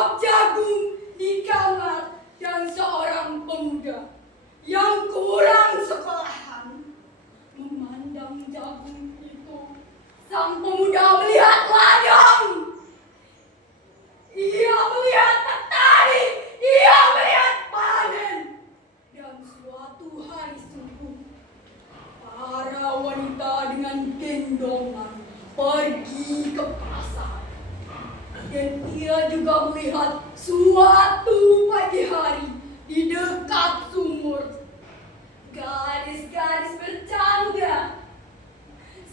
mangkok jagung di kamar dan seorang pemuda yang kurang sekolahan memandang jagung itu. Sang pemuda melihat ladang. Ia melihat petani. Ia melihat panen. Dan suatu hari subuh, para wanita dengan gendongan pergi ke pasar. Dan ia juga melihat suatu pagi hari di dekat sumur. Gadis-gadis bercanda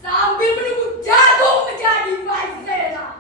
sambil menunggu jagung menjadi maizena.